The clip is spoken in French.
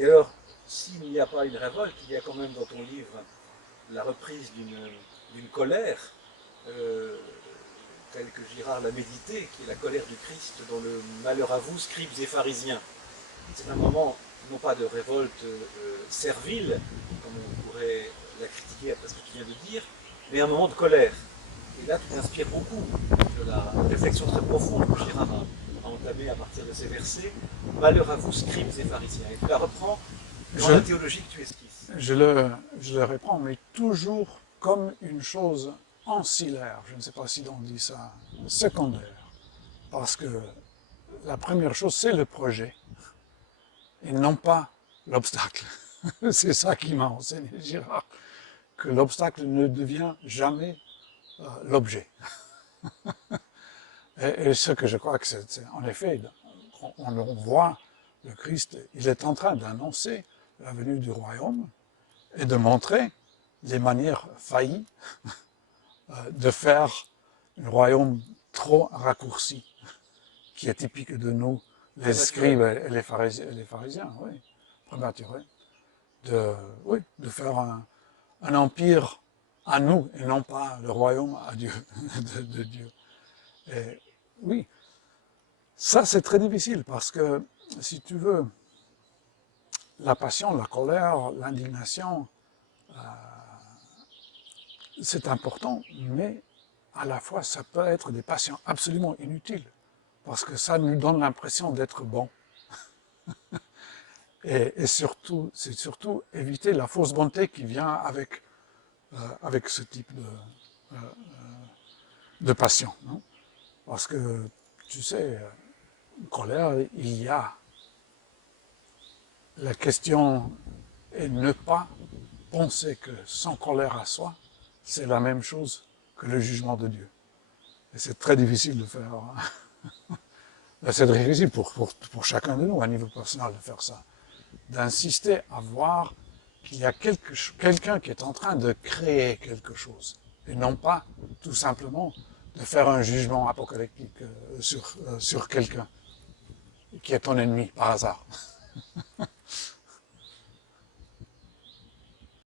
Et alors, s'il n'y a pas une révolte, il y a quand même dans ton livre la reprise d'une colère, euh, telle que Girard l'a méditée, qui est la colère du Christ, dont le malheur à vous, scribes et pharisiens. C'est un moment, non pas de révolte servile, comme on pourrait la critiquer après ce que tu viens de dire, mais un moment de colère. Et là, tu t'inspires beaucoup de la réflexion très profonde que Girard a entamée à partir de ces versets. Malheur à vous, scribes et pharisiens. Et tu la reprends dans la théologie que tu esquisses. Je le reprends, mais toujours comme une chose ancillaire. Je ne sais pas si on dit ça, secondaire. Parce que la première chose, c'est le projet, et non pas l'obstacle. C'est ça qui m'a enseigné Girard, que l'obstacle ne devient jamais l'objet. Et ce que je crois que c'est en effet, on voit le Christ, il est en train d'annoncer la venue du royaume et de montrer les manières faillies de faire un royaume trop raccourci, qui est typique de nous, les scribes et les pharisiens, oui, prématurés, de faire un empire à nous et non pas le royaume à Dieu, de Dieu. Et oui, ça c'est très difficile parce que, si tu veux, la passion, la colère, l'indignation, c'est important, mais à la fois ça peut être des passions absolument inutiles parce que ça nous donne l'impression d'être bon. Et surtout, c'est surtout éviter la fausse bonté qui vient avec ce type de passion. Non? Parce que, tu sais, colère, il y a la question est ne pas penser que sans colère à soi, c'est la même chose que le jugement de Dieu. Et c'est très difficile de faire. C'est très difficile pour chacun de nous, à niveau personnel, de faire ça. D'insister à voir qu'il y a quelqu'un qui est en train de créer quelque chose. Et non pas, tout simplement, de faire un jugement apocalyptique sur quelqu'un qui est ton ennemi, par hasard.